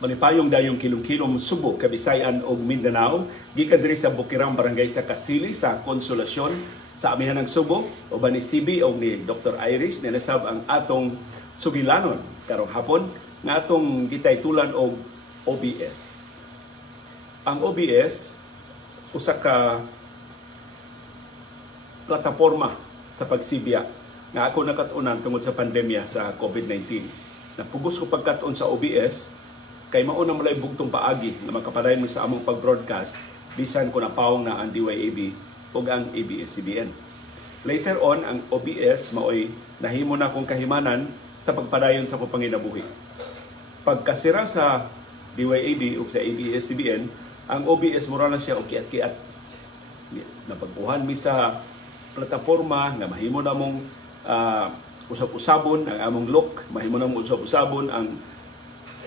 Malipayong dayong kilom-kilom Subo, Kabisayan ug Mindanao, gikan diri sa Bukirang Barangay sa Kasili sa Konsolasyon sa amihan ng Subo, uban ni CB o ni Dr. Iris nilasab ang atong sugilanon karong hapon nga atong gitaytulan og OBS. Ang OBS usa ka plataporma sa pagsibiya nga ako nakatunan tungod sa pandemya sa COVID-19. Napugos ko pagkat-on sa OBS kay mao na malay bugtong paagi na makapadayon mo sa among pag-broadcast bisan ko napawong na ang DYAB ug ang ABS-CBN. Later on, ang OBS maoy nahimo na kong kahimanan sa pagpadayon sa akong panginabuhi. Pagkasira sa DYAB ug sa ABS-CBN, ang OBS mura na siya og kiat-kiat. Napag-uhan mi sa plataporma nga mahimo na mong usab-usabon ang among look, mahimo na mong usab-usabon ang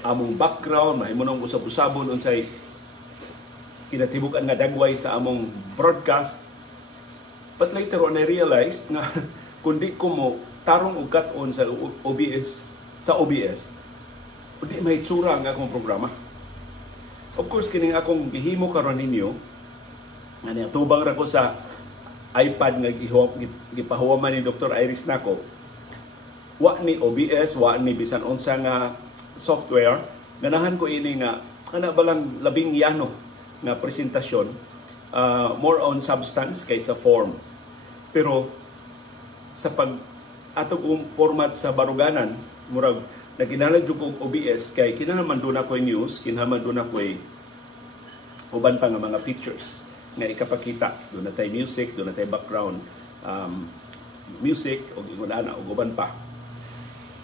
among background, mahimo nang usab-usabon unsay kinatibuk-an nga dagway sa among broadcast. But later on I realized nga kundi ko mo tarong og kat-on sa OBS, di may tsura ang akong programa. Of course kining akong gihimo karon ninyo nga niatubang ra ko sa iPad nga gipahuwaman ni Dr. Iris nako. Wa ni OBS, wa ni bisan unsa nga software, ganahan ko ini nga ana balang labing yano nga presentasyon, more on substance kaysa form. Pero sa pag atong format sa baruganan, murag naginahanglan jud og OBS kay kinahanglan do na koy news, kinahanglan do na koy uban pa nga mga features nga ikapakita. Do na tay music, do na tay background music og ingon-ana og uban pa.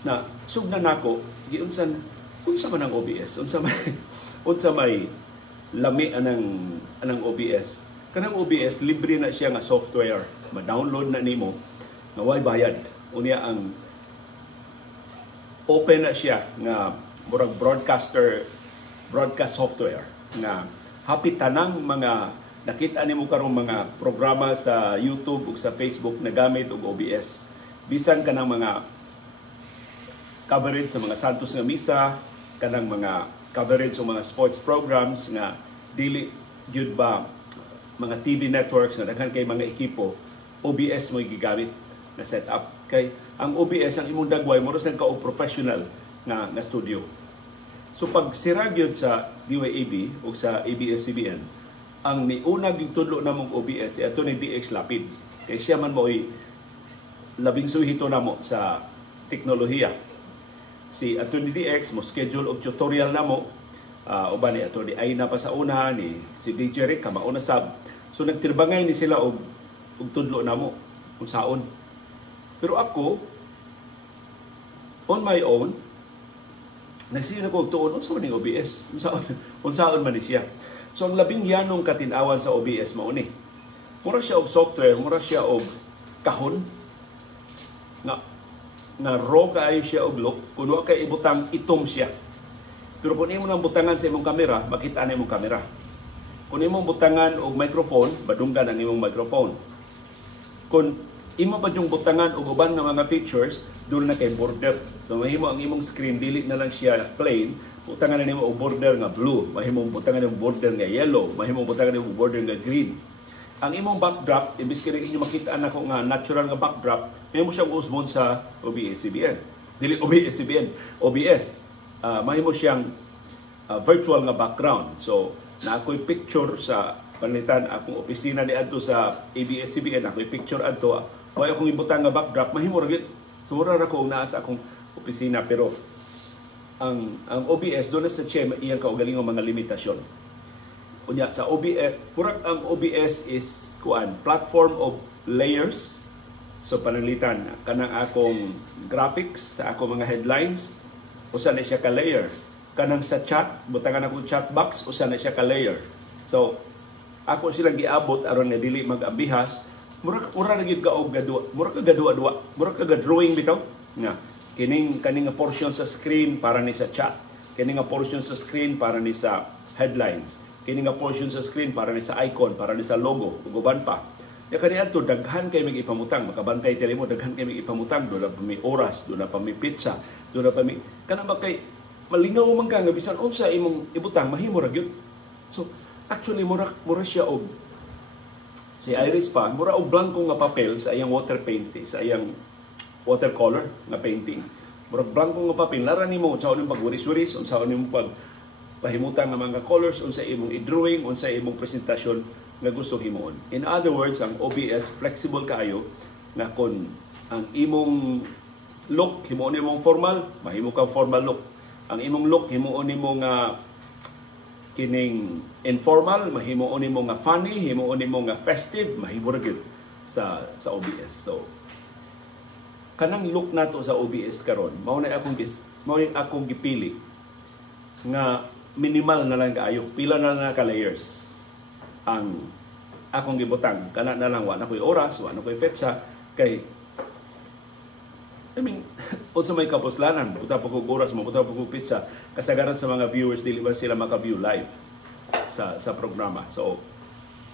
Na sugdan nako unsa man ang OBS, unsa may lami anang OBS. Kanang OBS libre na siya nga software, ma-download na nimo nga way bayad. Unya ang open na siya nga murag broadcast software nga hapit tanang mga nakita nimo karong mga programa sa YouTube ug sa Facebook na gamit og OBS. Bisan kanang mga coverage sa mga santos nga misa, kanang mga coverage sa mga sports programs nga dili gyud ba mga TV networks na daghan kay mga ekipo, OBS mo gigamit na setup. Kay ang OBS ang imong dagway moros nagka og professional nga studio. So pag sira gyud sa DYAB o sa ABS-CBN, ang niuna gitudlo namong OBS ato ni DX Lapid. Kay siya man mo'y labing suhito namo sa teknolohiya. Si Atty. DX mo schedule og tutorial namo, uban ni Atty. Aina pa sa una, ni si DJ Rick kamauna sab. So nagtirbangay ni sila og tudlo namo kung saon. Pero ako on my own nagsiya ko og tuon unsa man ning OBS, unsaon man ni siya. So ang labing yanong katin-awan sa OBS mao ni. Mura siya og software, mura siya og kahon nga raw kaayo siya og look, kung wa kay ibutang itom siya. Pero kung imo nang butangan sa imong kamera, makita na imong kamera. Kung imong butangan og microphone, badunggan ang imong microphone. Kung imo pa yung butangan og uban nga mga features, doon na kay border. So mahimo ang imong screen dili na lang siya plain, butangan na nimo og border nga blue, mahimo butangan ng border nga yellow, mahimo butangan ng border nga green. Ang imong backdrop, ibig kini inyo makita nako nga natural nga backdrop, mahimo siyang usbon sa OBS-CBN. Dili OBS-CBN, OBS. Mahimo siyang virtual nga background. So, na ako'y picture sa panitan akong opisina ni adto sa ABS-CBN, ako'y picture adto, way akong ibutang nga backdrop, mahimo ra gyud. Sumura ra ko naa sa akong opisina, pero ang OBS doon na sa siya iyang kaugalingong mga limitasyon. Unya sa OBS, murag ang OBS is platform of layers. So pananglitan kanang akong graphics sa akong mga headlines, usa na siya ka layer. Kanang sa chat, butangan akong chat box, usa na siya ka layer. So ako silang giabot aron nga dili mag-abihas, murag ra gid ka og gadua, murag ka gadua-dua, murag ka drawing bitaw nga kining nga portion sa screen para ni sa chat, kining nga portion sa screen para ni sa headlines, kini nga portion sa screen para ni sa icon, para ni sa logo, ug uban pa. Ya kaniadto daghan kay mig ipamutang, makabantay tele mo daghan kay mig ipamutang, do na pa may oras, do na pa may pizza, do na pa may kana ba kay malingaw man ka nga bisan unsa imong ibutang mahimo ra gyud. So actually mura siya og si Iris pa mura og blanco nga papel sa iyang water painting, sa iyang watercolor nga painting. Mura blanco nga papel lara nimo unsa imong pagwiris-wiris, unsa imong pahimutan nga mga colors, unsa imong i-drawing, unsa imong presentasyon nga gusto himuon. In other words, ang OBS flexible kaayo na kun ang imong look himuon imong formal, mahimo kang formal look. Ang imong look himuon nimo nga kining informal, mahimuon nimo nga funny, himuon nimo nga festive, mahimo ra gyud sa OBS. So kanang look nato sa OBS karon, mao na akong gipili nga minimal na lang kaayo, pila na lang ka layers ang akong gibutang. Kana na lang wa na koy oras, wa na koy petsa kay unsa may kapuslanan, buta pa kog oras mo, buta pa kog pizza, kasagaran sa mga viewers dili ba sila maka-view live sa programa. So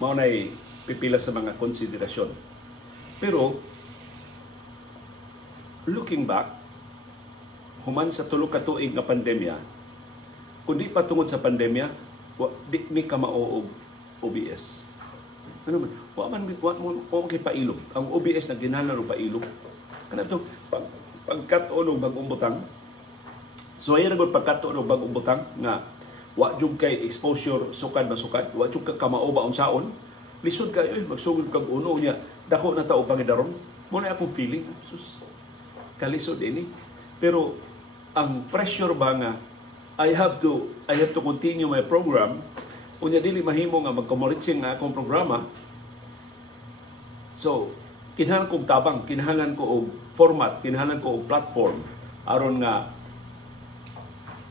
mao nay pipila sa mga konsiderasyon. Pero looking back, human sa tulo ka tuig nga pandemya, kundi pa tungod sa pandemya, di mi ka mao og OBS. Ano man, wa man pailog. Ang OBS na ginahanglan og pailog. Kana to pagkat-on og bagong butang. So ay ra gud pagkat-on og bagong butang nga wa jud kay exposure sukad masukad, wa jud ka kamao ba unsaon. Lisod kay magsugod kag uno niya, dako na ta og pangidaron. Mo na akong feeling, sus. Kalisod ini. Pero ang pressure ba nga I have to continue my program, unya dili mahimo nga magkomoritsing nga akong programa. So kinahanglan kog tabang, kinahanglan ko og format, kinahanglan ko og platform aron nga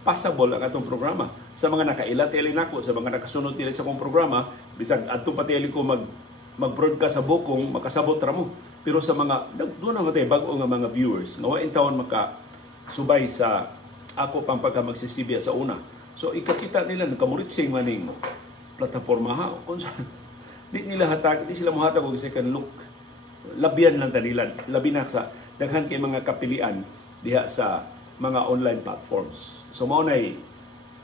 passable ang atong programa. Sa mga nakaila-tili nako, sa mga nakasunod tili sa akong programa, bisag adto patili ko mag-broadcast sa bukong, makasabot ra mo. Pero sa mga doon na matay bag-o nga mga viewers, nga wa in taon makasubay sa ako pang pagka magsisibya sa una. So ikakita nila nakamuritsing maning plataporma ha. Di nila hatag, di sila mohatag og second look. Labian lang tanilan, labi na sa daghan kay mga kapilian diha sa mga online platforms. So mao nay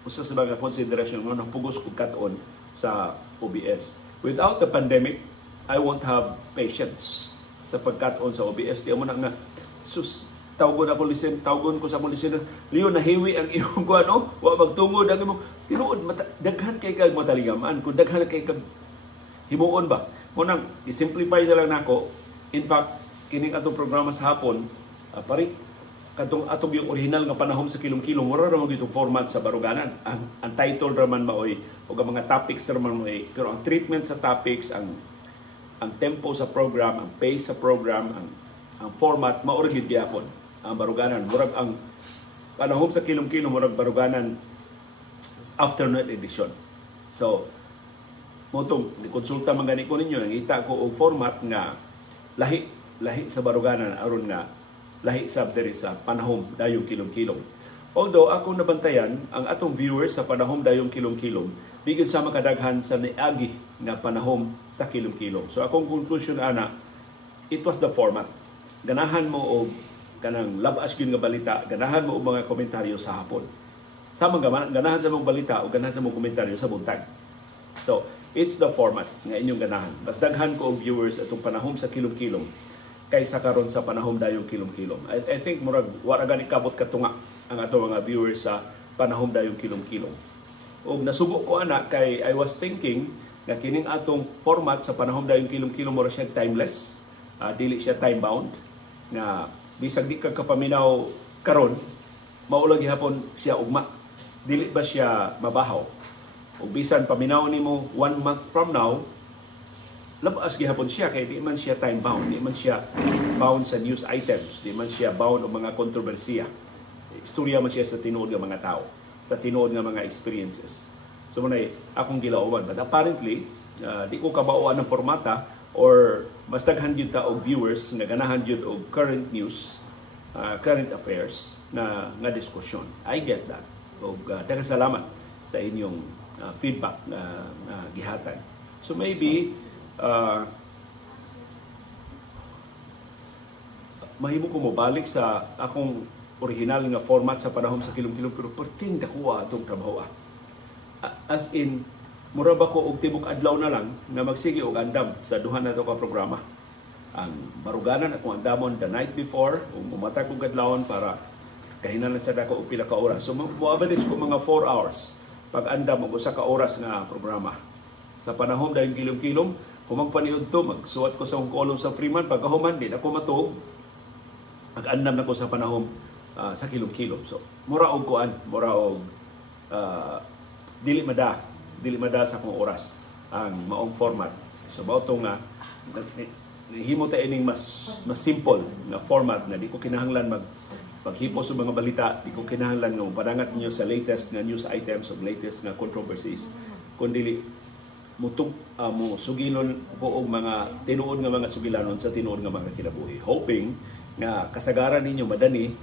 usa sa mga konsiderasyon mo nang pugos kog kat-on sa OBS. Without the pandemic, I won't have patience sa pagkat-on sa OBS. Di mo na nga sus tawgon ko sa polisin, Leo nahiwi ang iyong kuano, wa magtungod ang imong tinuod daghan kay kag mataligaman, kung daghan kay kag himuon ba. Mo nang i-simplify na lang nako. In fact, kining atong programa sa hapon, pari katong atong yung original nga panahom sa kilom-kilom, mura ra mo gitong format sa baruganan. Ang title ra man maoy o ang mga topics ra man maoy, pero ang treatment sa topics, ang tempo sa program, ang pace sa program, ang format maura gid gyapon ang baruganan. Murag ang panahom sa kilom-kilom, murag baruganan afternoon edition. So motong konsulta man gani ko ninyo, nangita ko og format nga lahi sa baruganan aron nga lahi sab diri sa panahom dayong kilom-kilom. Although ako nabantayan ang atong viewers sa panahom dayong kilom-kilom, di gyud sa makadaghan sa niagi nga panahom sa kilom-kilom. So akong conclusion ana, it was the format. Ganahan mo og kanang labas gyud nga balita, ganahan mo og mga komentaryo sa hapon. Sama ganahan sa mong balita o ganahan sa mong komentaryo sa buntag. So it's the format nga inyong ganahan. Mas daghan ko og viewers atong panahom sa kilom-kilom kaysa karon sa panahom dayong kilom-kilom. I think murag wala gani kabot katunga ang ato mga viewers sa panahom dayong kilom-kilom. Og nasubo ko ana kay I was thinking nga kining atong format sa panahom dayong kilom-kilom mura siya timeless, dili siya time bound, nga bisag di ka kapaminaw karon maulang gihapon siya ugma, dili ba siya mabahaw. O bisan paminaw nimo 1 month from now, labas gihapon siya kay di man siya time bound, di man siya bound sa news items, di man siya bound og mga kontrobersiya. Istorya man siya sa tinuod nga mga tao, sa tinuod nga mga experiences. So manay akong gilauban, but apparently di ko kabauan ng formata or mas daghan gyud ta og viewers nga ganahan gyud og current news, current affairs na diskusyon. I get that. Og daghang salamat sa inyong feedback na gihatan. So maybe mahimo ko mobalik sa akong original nga format sa panahon sa kilom-kilom pero perting dakuha atong trabaho. As in, mura ba ko og tibok adlaw na lang nga magsige og andam sa duha na to ka programa. Ang baruganan akong andamon the night before ug umatag og adlawon para kahinahanglan sa dako og pila ka oras. So mo-average ko mga 4 hours pag andam og usa ka oras nga programa. Sa panahon dahil kilom-kilom, kung magpaniod to, magsuwat ko sa akong kolom sa Freeman, pagkahuman, di ako matuog, mag-andam na ko sa panahon sa kilom-kilom. So, mura og kuan, mura og dili mada sa akong oras ang maong format. So, mauto nga, himo ta ining mas simple na format na di ko kinahanglan paghipo sa mga balita, di ko kinahanglan nga padangat niyo sa latest nga news items o latest nga controversies, kundi mo sugilon ko og mga tinuod nga mga sugilanon sa tinuod nga mga kinabuhi. Hoping nga kasagaran ninyo madani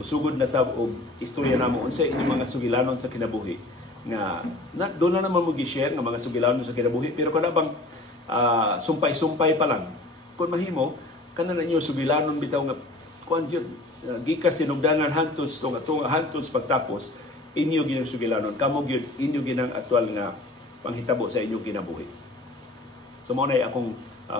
usugod na sab og istorya namo unsay inyong mga sugilanon sa kinabuhi nga doon na naman mo gi-share nga mga sugilanon sa kinabuhi pero kada bang sumpay-sumpay pa lang kun mahimo kana na inyo sugilanon bitaw nga kuan gyud gikas sinugdanan hantos tong hantos pagtapos inyo ginang sugilanon kamo gyud inyo ginang aktual nga panghitabo sa inyong kinabuhi. So mao nay akong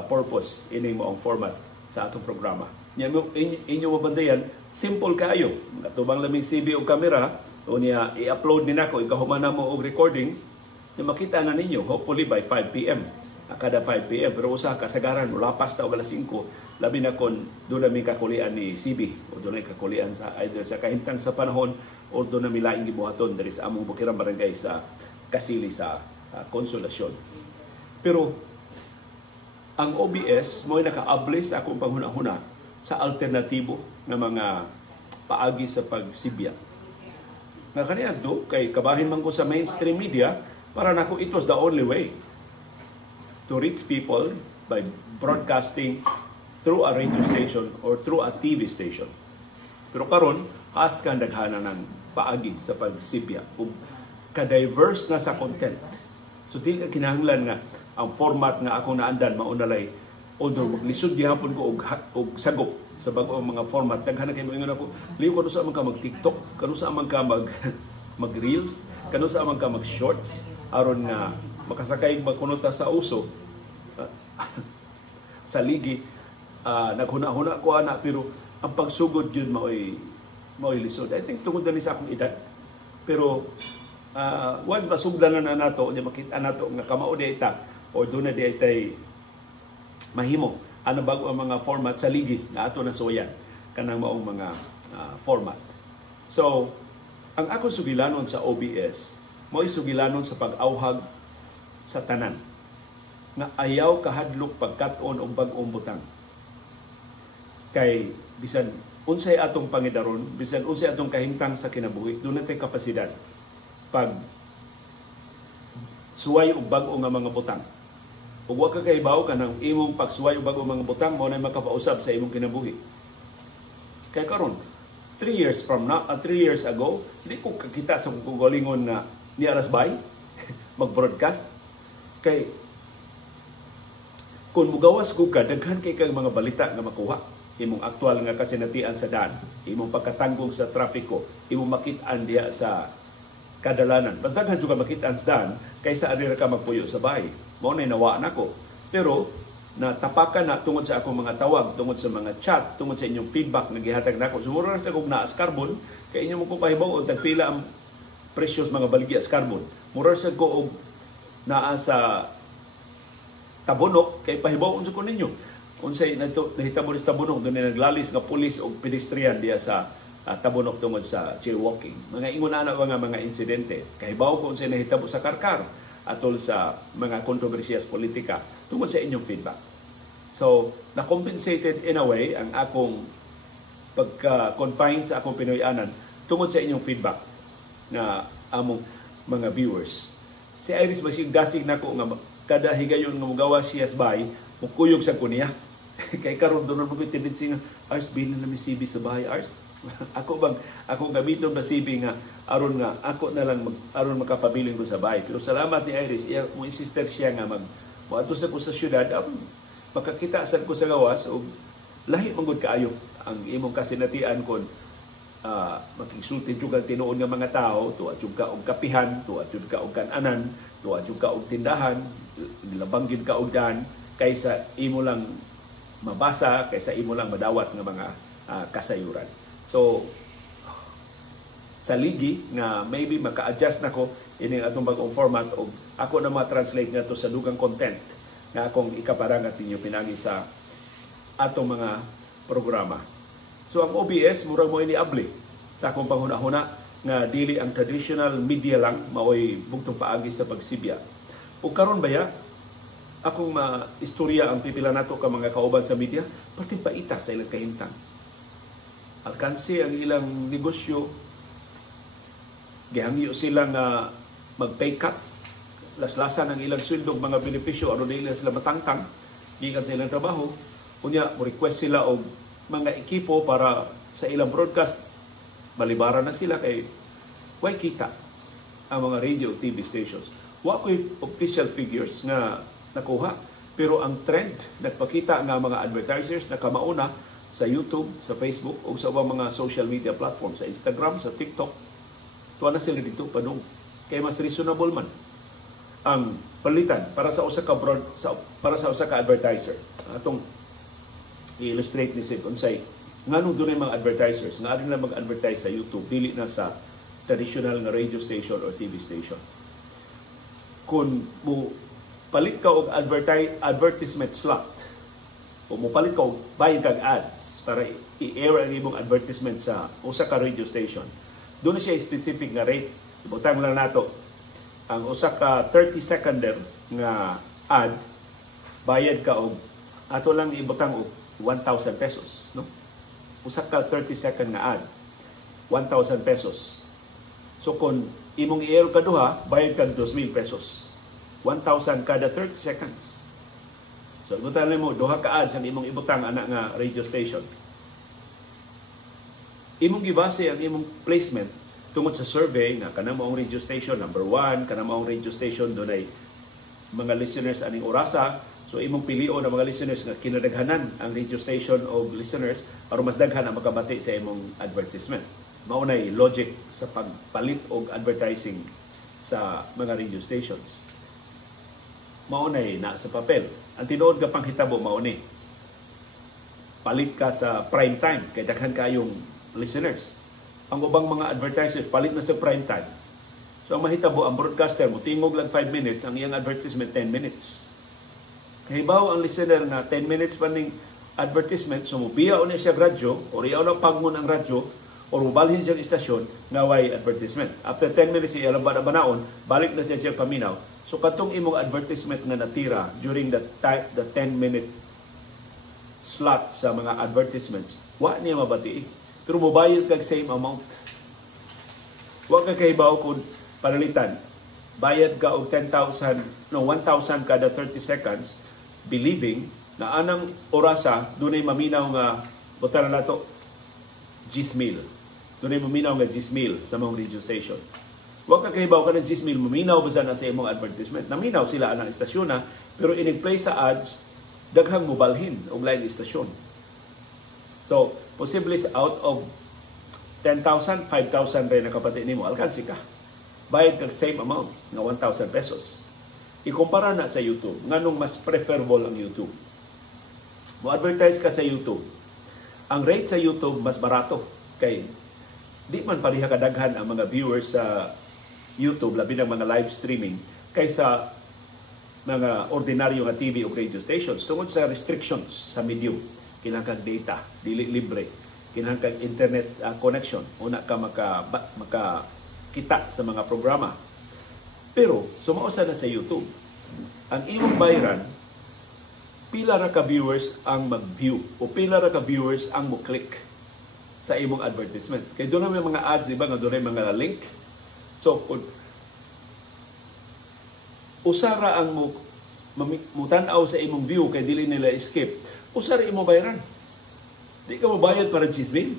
purpose ini mo ang format sa atong programa. Inyo mabandayan, simple kaayo. Katubang laming CV o camera, o niya i-upload ni nako, ikahuman na mo og recording, na makita na ninyo, hopefully by 5 p.m. Kada 5 p.m. Pero usa kasagaran, lapas ta og alas 5, labi na kon doon na may kakulian ni CB, o doon na kakulian sa either sa kahimtang sa panahon, o doon na may laing gibuhaton, dari sa among Bukirang Barangay sa Kasili sa Konsolasyon. Pero ang OBS mo'y nakaabli sa akong panghuna-huna sa alternatibo ng mga paagi sa pagsibya. Nga kaniadto kay kabahin man ko sa mainstream media para nako it was the only way to reach people by broadcasting through a radio station or through a TV station. Pero karon has ka daghana ng paagi sa pagsibya ug ka-diverse na sa content. So, di ka kinahanglan nga ang format nga akong naandan maunalay although maglisod gihapon ko og sagop sa bag-o mga format. Daghan na kayo ingon ako, liw kano sa man ka mag-TikTok, kano sa man ka mag-reels, kano sa man ka mag-shorts, aron nga makasakay magkunota sa uso sa ligi. Naghuna-huna ko ana pero ang pagsugod yun mao'y lisod. I think tungod na ni sa akong edad. Pero once masugdan na nato, makita nato nga kamao di ita o doon na di itay mahimo ano bago ang mga format sa ligi na ato na suwayan kanang maong mga format. So, ang ako sugilanon sa OBS, mo'y sugilanon sa pag-awhag sa tanan nga ayaw kahadlok pagkat-on og bag-ong butang. Kay bisan unsay atong pangidaron, bisan unsay atong kahimtang sa kinabuhi, doon natin kapasidad pag suway og bag-o nga mga butang. Ug wa ka kahibaw kanang imong pagsuway og bag-o mga butang mao na makapausab sa imong kinabuhi. Kay karon 3 years ago, hindi ko kakita sa kugalingon na ni Arasbay mag-broadcast kay kung mugawas ko ka daghan kay kang mga balita nga makuha, imong aktual nga kasinatian sa daan, imong pagkatanggong sa trapiko, imong makit-an diha sa kadalanan. Mas daghan juga makita sa daan kaysa adira ka magpuyo sa bahay. Mao nay nawa nako. Pero natapakan na tungod sa akong mga tawag, tungod sa mga chat, tungod sa inyong feedback na gihatag nako. Sumuro na sa kog naas carbon kay inyo mo ko pahibaw og tagpila ang presyos mga baligya sa carbon. Mura sa ko og naa sa tabunok kay pahibaw unsa ko ninyo. Unsay nahitabo sa tabunok doon naglalis nga pulis og pedestrian diya sa tabunok tungod sa jaywalking. Mga ingon ana mga insidente. Kahibaw ko unsay nahitabo sa Karkar atol sa mga kontrobersiyas politika tungod sa inyong feedback. So, na-compensated in a way ang akong pagka-confine sa akong Pinoyanan tungod sa inyong feedback na among mga viewers. Si Iris Basig dasig nako nga kada higayon nga mugawa siya sa bahay, mukuyog sa kuniya. Kay karon doon mo ko tendency nga Ars bilin na mi CB sa bahay Ars. Ako gamiton ba CB nga aron nga ako na lang aron makapabilin ko sa bahay. Pero salamat ni Iris, iya mo sister siya nga moadto sa ko sa syudad, makakita sad ko sa gawas og lahi man gud kaayo ang imong kasinatian kon makigsulti jud kang tinuod nga mga tao, tuwa jud ka og kapihan, tuwa jud ka og kan-anan, tuwa jud ka og tindahan, nilabang gid ka og daan kaysa imo lang mabasa, kaysa imo lang madawat nga mga kasayuran. So sa ligi nga maybe maka-adjust nako ini atong bag-ong format og ako na ma-translate nga to sa dugang content nga akong ikaparang at inyo pinagi sa atong mga programa. So ang OBS murag mo ini abli sa akong panghuna-huna nga dili ang traditional media lang maoy bugtong paagi sa pagsibya. O karon baya akong istorya ang pipila nato ka mga kauban sa media, perting paita sa ilang kahimtang. Alkansi ang ilang negosyo, gihangyo sila nga mag-pay cut, laslasan ang ilang sweldo, mga benepisyo, ano nila sila matangtang, gikan sa ilang trabaho, kunya request sila og mga ekipo para sa ilang broadcast, malibaran na sila kay way kita ang mga radio TV stations. Wa ko'y official figures nga nakuha, pero ang trend nagpakita nga mga advertisers na kamauna sa YouTube, sa Facebook o sa mga social media platforms, sa Instagram, sa TikTok, tuwa na sila dito padung kay mas reasonable man ang palitan para sa usa ka advertiser. Atong i-illustrate ni Sid unsay nganong dunay mga advertisers nga adun lang mag-advertise sa YouTube dili na sa traditional nga radio station or TV station. Kung mo palit ka og advertisement slot o mo palit ka og bayad kag ads para i-air ang imong advertisement sa usa ka radio station, doon na siya specific nga rate. Ibutang lang nato ang usa ka 30-seconder nga ad, bayad ka og ato lang ibutang og 1,000 pesos, no? Usa ka 30-second nga ad, 1,000 pesos. So kung imong i-air ka duha, bayad ka 2,000 pesos. 1,000 kada 30 seconds. So ibutang mo duha ka ads ang imong ibutang ana nga radio station. Imong gibase ang imong placement tungod sa survey nga kana maong radio station number 1, kana maong radio station dunay mga listeners aning orasa. So imong pilion ang mga listeners nga kinadaghanan ang radio station o listeners aron mas daghan ang makabati sa imong advertisement. Mao nay logic sa pagpalit og advertising sa mga radio stations. Mao nay na sa papel. Ang tinuod nga panghitabo mao ni palit ka sa prime time kay daghan kayong listeners. Ang ubang mga advertisers palit na sa prime time. So ang mahitabo ang broadcaster mo tingog lang 5 minutes, ang iyang advertisement 10 minutes. Kahibaw ang listener na 10 minutes pa ning advertisement, so mubiya ni siya radyo o riyaw na pangun ang radyo o mubalhin siyang istasyon na way advertisement. After 10 minutes siya labad ang banaon, balik na siya paminaw. So katong imong advertisement nga natira during the 10-minute slot sa mga advertisements, wa niya mabati. Pero mobayad kag same amount. Wa ka kahibaw kung panalitan. Bayad ka og 1,000 kada 30 seconds, believing na anang orasa dunay maminaw nga butana nato 10,000. Dunay maminaw nga 10,000 sa mga radio station. Wa ka kahibaw ka ng 10,000 maminaw basta na sa imong advertisement. Naminaw sila anang istasyon na, pero in-play sa ads daghang mobalhin og lain istasyon. So, posible out of 10,000, 5,000 rin nakapati nimo, alkansi ka. Bayad kag same amount, nga 1,000 pesos. Ikumpara na sa YouTube, nganong mas preferable ang YouTube. Mo-advertise ka sa YouTube. Ang rate sa YouTube mas barato. Kay di man pariha kadaghan ang mga viewers sa YouTube, labi ng mga live streaming, kaysa mga ordinaryo nga TV o radio stations tungod sa restrictions sa medium. Kinahanglan data, dili libre. Kinahanglan internet connection. Una ka makakita sa mga programa. Pero, sumausa na sa YouTube. Ang imong bayaran, pila ra ka viewers ang mag-view o pila ra ka viewers ang mo-click sa imong advertisement. Kaya doon may mga ads, di ba? Nga doon may mga link. So, usara ang mutanaw sa imong view kay dili nila escape. Usara imong bayaran. Di ka mabayad para 10,000.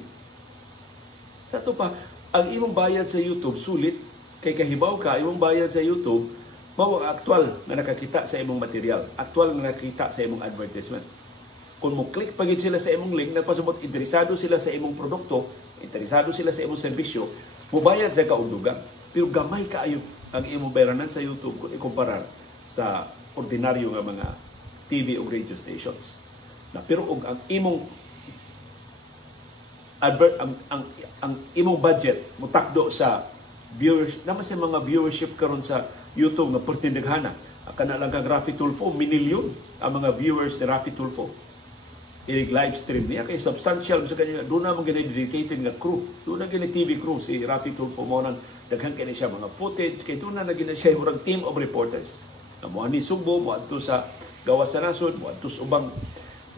Sa ito pa, ang imong bayad sa YouTube, sulit, kay kahibaw ka, imong bayad sa YouTube, mao ang aktual nga nakakita sa imong material. Aktual nga nakakita sa imong advertisement. Kung mo click pagid sila sa imong link, nagpasubot interesado sila sa imong produkto, interesado sila sa imong serbisyo, mubayad sa kaundugang. Pero gamay kaayo ang imong bayranan sa YouTube kung ikumparar sa ordinaryo nga mga TV o radio stations. Na pero og ang imong ang imong budget mutakdo sa viewers, naman sa mga viewership karon sa YouTube nga pertindaghana. Kana lang kang Rafi Tulfo, minilyon ang mga viewers ni Rafi Tulfo. I live stream niya kay substantial sa kanya. Doon na mga dedicated nga crew. Doon na gina TV crew si Rafi Tulfo mo nang daghan kini siya mga footage kay doon na nagina siya murag team of reporters. Mo ni Sugbo, mo adto sa gawas sa nasod, mo adto sa ubang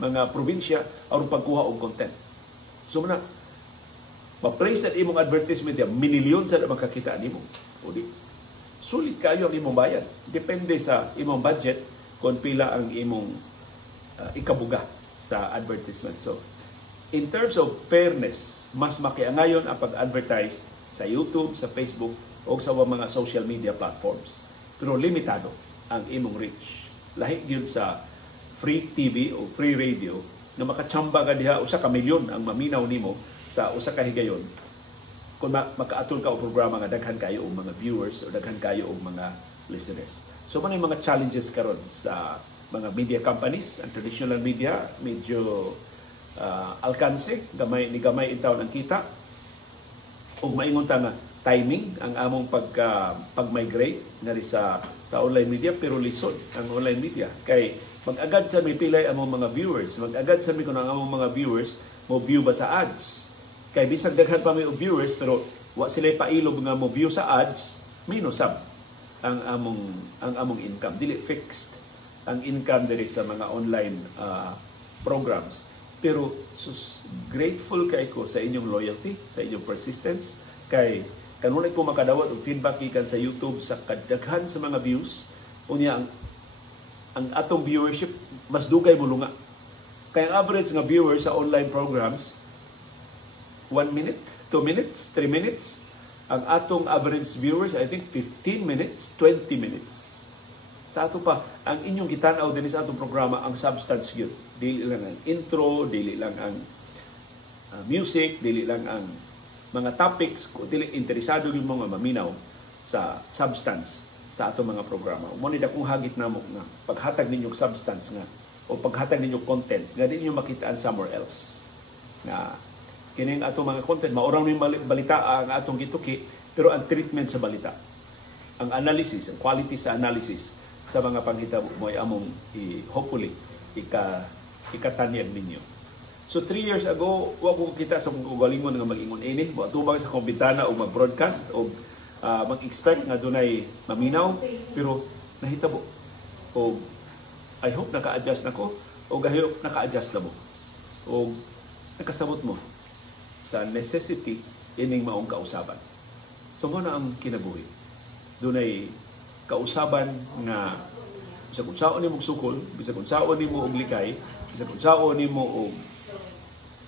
mga probinsya aron pagkuha og content. So na ma-place at imong advertisement ya minilyon sa makakita nimo. O di sulit kayo ang imong bayad. Depende sa imong budget kung pila ang imong ikabuga sa advertisement. So, in terms of fairness, mas makiangayon ang pag-advertise sa YouTube, sa Facebook, o sa mga social media platforms. Pero limitado ang imong reach. Lahi yun sa free TV o free radio na makachamba ka diha, usa ka milyon ang maminaw nimo sa usa ka higayon. Kung makaatol ka o programa nga daghan kayo o mga viewers o daghan kayo o mga listeners. So, man yung mga challenges karon sa mga media companies, ang traditional media, medyo alkanse, gamay in taon ang kita. O maingon ta nga timing ang among pag-migrate na sa online media, pero lisod ang online media. Kay mag-agad sa may pilay among mga viewers, mag-agad sa may kung ang among mga viewers mo view ba sa ads. Kay bisag daghan pa may viewers, pero wa sila pailog nga mo view sa ads, minusab ang among income. Dili fixed ang income diri sa mga online programs. Pero grateful kay ko sa inyong loyalty, sa inyong persistence, kay kanunay ko makadawat og feedback ikan sa YouTube sa kadaghan sa mga views, unya ang atong viewership mas dugay mulunga. Kay ang average nga viewers sa online programs 1 minute, 2 minutes, 3 minutes. Ang atong average viewers, I think 15 minutes, 20 minutes. Sa ato pa, ang inyong gitanaw din sa atong programa, ang substance yun. Dili lang ang intro, dili lang ang music, dili lang ang mga topics, dili interesado yung mga maminaw sa substance sa atong mga programa. Umunid akong hagit namo na paghatag ninyong substance nga o paghatag ninyong content nga di niyo makitaan somewhere else. Na kining atong mga content, maurang may balita ang atong gituki, pero ang treatment sa balita, ang analysis, ang quality sa analysis sa mga panghitabo mo ay among hopefully ikatanyag ninyo. So 3 years ago, wa ko kita sa kagalingon nga mag-ingon ini, wa tubang sa kumbintana o mag-broadcast o mag-expect nga dunay maminaw, pero nahitabo. O I hope naka-adjust nako o gahirop naka-adjust na mo. O nakasabot mo sa necessity ining maong kausaban. So mo na ang kinabuhi. Dunay kausaban nga bisag unsaon nimo sukol, bisag unsaon nimo og likay, bisag unsaon nimo og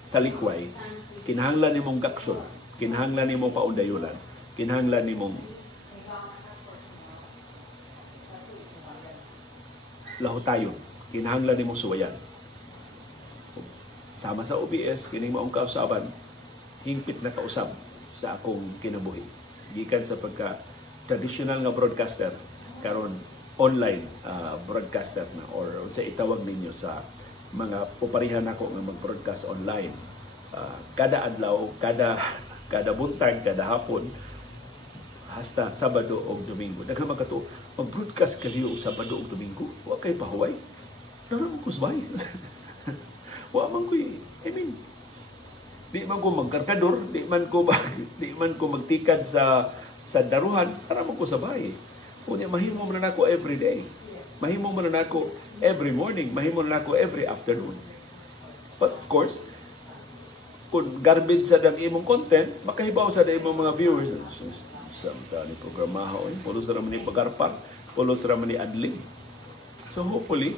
salikway, kinahanglan nimong gaksyon, kinahanglan nimong paundayolan, kinahanglan nimong lahutayon, kinahanglan nimong suwayan. Sama sa OBS, kining maong kausaban, hingpit na kausab sa akong kinabuhi. Gikan sa pagka traditional nga broadcaster, karon online broadcaster na, or sa itawag ninyo sa mga puparihan ako nga mag-broadcast online. Kada adlaw, kada buntag, kada hapon, hasta Sabado o Domingo. Daghang magkato, mag-broadcast kayo Sabado o Domingo. Wa kay pahuway. Naramang kusbay. Wa man ko, di man ko magkarkador, di man ko magtikad sa daruhan, naramang ko sabay. Unya mahimo man nako every day. Mahimo man nako every morning, mahimo man nako every afternoon. But of course, kung garbage sa dang imong content, makahibaw sa dang imong mga viewers. Samtang ni programaho, pulos ra man ni pagarpak, pulos ra man ni adling. So hopefully,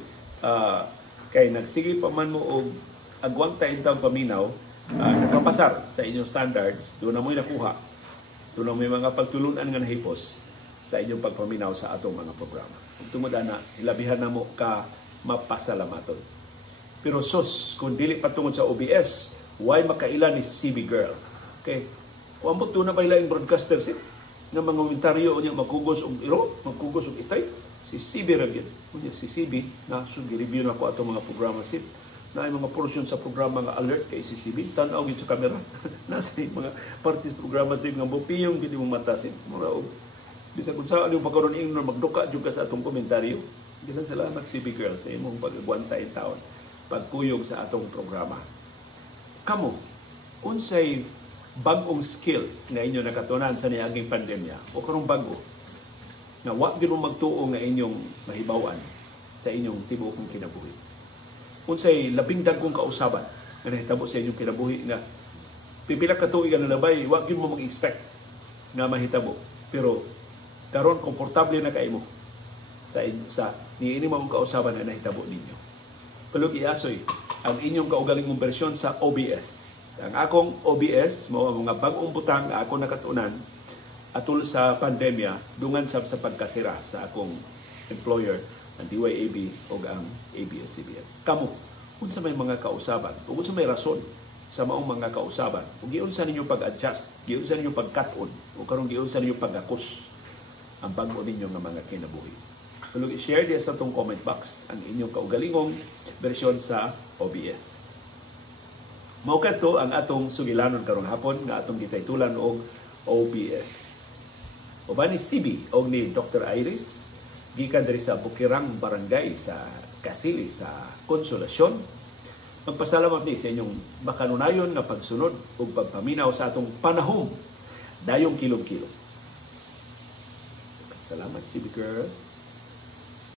kay nagsige pa man mo og agwang taintang paminaw, nakapasar sa inyong standards, doon na mo'y nakuha. Doon na may mga pagtulunan nga nahipos sa inyong pagpaminaw sa atong mga programa. Kung tumuda na, hilabihan na mo ka mapasalamaton. Pero sus, kung dili patungod sa OBS, why makailan ni CB Girl? Kay kung ambot doon na ba ilaing broadcaster si nga mga komentaryo niya magkugos og iro, magkugos og itay, si CB ra gyud. Unya si CB na review na ko ato mga programa si na ay mga portion sa programa nga alert kay si CB tan-aw gyud sa camera. Nasa mga parties programa si nga bopiyong gid imong mata si mura og bisag kun saan yung pagkaroon ingnon magduka jud ka sa atong komentaryo. Dilan salamat CB girl sa imong pag-agwanta in taon pagkuyog sa atong programa. Kamo unsay bag-ong skills nga inyo nakatunan sa niaging pandemya o karong bago nga wa gyud magtuo nga inyong mahibaw-an sa inyong tibuokong kinabuhi. Unsay labing dagkong kausaban nga nahitabo sa inyong kinabuhi nga pipila ka tuig na labay wa gyud mo mag-expect nga mahitabo pero karon komportable na kaimo sa niini mong kausaban nga nahitabo ninyo. Palug iasoy ang inyong kaugalingong bersyon sa OBS. Ang akong OBS, mao ang mga bag-ong butang nga ako nakatunan atol sa pandemya, dungan sa pagkasira sa akong employer, ang DYAB o ang ABS-CBN. Kamu, unsa may mga kausaban, o unsa may rason sa maong mga kausaban, o giunsa ninyo pag-adjust, giunsa ninyo pag-cut-on, o karong giunsa ninyo pag-akos ang bago ninyo nga mga kinabuhi. Tulog i-share diya sa itong comment box ang inyong kaugalingong bersyon sa OBS. Mao kadto ang atong sugilanon karong hapon nga atong gitaytulan og OBS. Uban ni CB og ni Dr. Iris gikan diri sa Bukirang Barangay sa Kasili sa Konsolasyon. Magpasalamat ni sa inyong makanunayon nga pagsunod ug pagpaminaw sa atong panahon dayong kilom-kilom. Salamat CB girl.